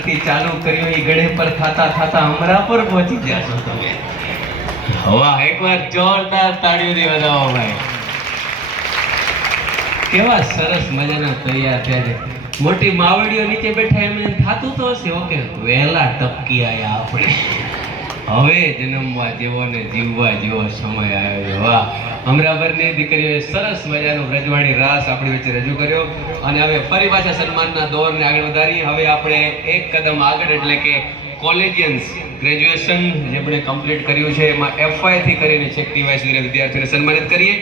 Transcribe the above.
પરથી ચાલુ કર્યો એ ગળે પર થાતા થાતા અમરા પર પહોંચી જશો તમે. હવા એકવાર જોરદાર તાળીઓથી વધાવો ભાઈ. કેવા સરસ મજાના તૈયાર થયા છે. મોટી માવડીઓ નીચે બેઠા એમને થાતું તો હશે ઓકે. વહેલા ટપકી આયા આપણે. હવે જન્મવા જેવો ને જીવવા જેવો સમય આવ્યો વાહ. અમરાવરની દીકરીઓએ સરસ મજાનો રજવાણી રાસ આપણી વચ્ચે રજૂ કર્યો અને હવે ફરી પાછા સન્માનના દોરને આગળ વધારી. હવે આપણે એક કદમ આગળ એટલે કે કોલેજિયન્સ ગ્રેજ્યુએશન જે આપણે કમ્પ્લીટ કર્યું છે, એમાં એફઆઈથી કરીને છેક ટીવાય સુધી વિદ્યાર્થીઓને સન્માનિત કરીએ.